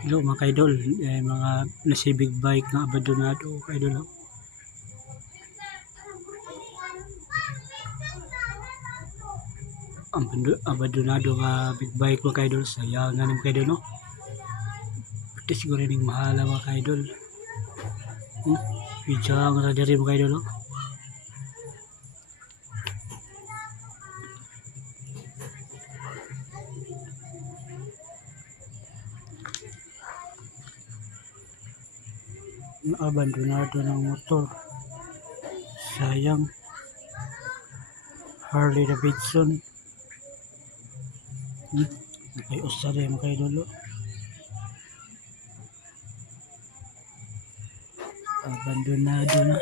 Hello mga kaidol, mga nasi big bike na abandonado kaidol. Abandonado nga big bike mga kaidol, sayang nga mga kaidol no. Pati siguro ning mahala mga kaidol. Video nga ra diri mga kaidol no. Abandonado ng motor, sayang. Harley Davidson, nakayusa rin mga kaidol. Abandonado na.